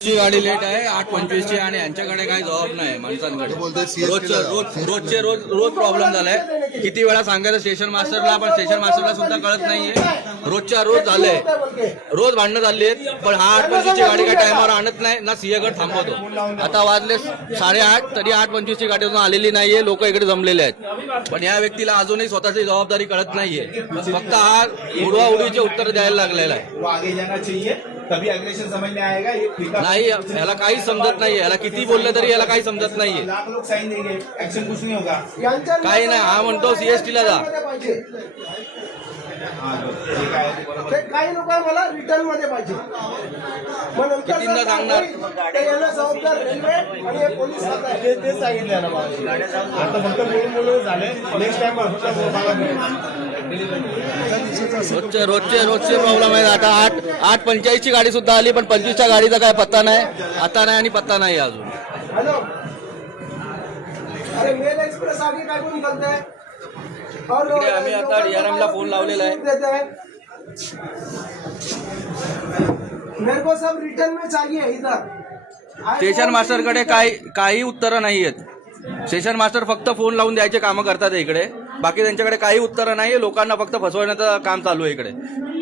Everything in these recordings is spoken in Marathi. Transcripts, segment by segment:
ची गाडी लेट आहे 8:25 ची आणि यांच्याकडे काही जबाब नाही माणसांकडे। रोज प्रॉब्लेम झालाय। किती वेळा सांगायचं स्टेशन मास्टरला, पण स्टेशन मास्टरला सुद्धा कळत नाहीये। रोज झालंय, रोज भांडणं झाली आहेत, पण हा 8:25 ची गाडी काही टायमावर आणत नाही ना सीएगड थांबवतो। आता वाजले 8:30 तरी 8:25 ची गाडी अजून आलेली नाहीये। लोक इकडे जमलेले आहेत, पण या व्यक्तीला अजूनही स्वतःची जबाबदारी कळत नाहीये। फक्त हा उडवाउडवीचे उत्तर द्यायला लागलेला आहे। तभी अग्रेशन समझ में आएगा। ये नाही, याला काहीच समजत नाही। याला किती बोललं तरी याला काही समजत नाहीये। लाख लोग साइन देंगे, एक्शन कुछ नहीं होगा। काही नाही, हा म्हणतो सीएसटी ला जा। काही लोक मला रिटर्न मध्ये पाहिजे, कितींदा सांगणार? जबाबदार रेल्वे आणि पोलीस ते सांगितलं ना आता फक्त मुलं झाले। नेक्स्ट टाइम रोजचे प्रॉब्लेम आहेत। आता 8:45 ची गाडी सुद्धा आली, पण 25च्या गाडीचा काय पत्ता नाही। आता नाही आणि पत्ता नाही अजून। हॅलो, अरे मेल एक्सप्रेस आगे काय कोण निकलताय? इकडे आम्ही आता DRM ला फोन लावलेला आहे। मेरे को सब रिटर्न में चाहिए इधर। स्टेशन मास्टर कडे काही उत्तरं नाही आहेत। स्टेशन मास्टर फक्त फोन लावून द्यायचे कामं करतात इकडे, बाकी त्यांच्याकडे काही उत्तरं नाहीये। लोकांना फक्त फसवण्याचं काम चालू आहे इकडे।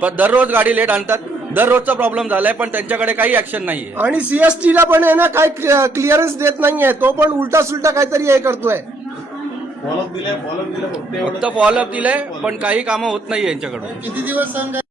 पण दररोज गाडी लेट आणतात, दररोजचा प्रॉब्लेम झालाय, पण त्यांच्याकडे काही ऍक्शन नाहीये। आणि सीएसटी ला पण आहे ना, काय क्लिअरन्स देत नाहीये, तो पण उलटा सुलटा काहीतरी हे करतोय। फॉलोअप दिले फक्त फॉलोअप दिलंय, पण काही कामं होत नाही यांच्याकडून। किती दिवस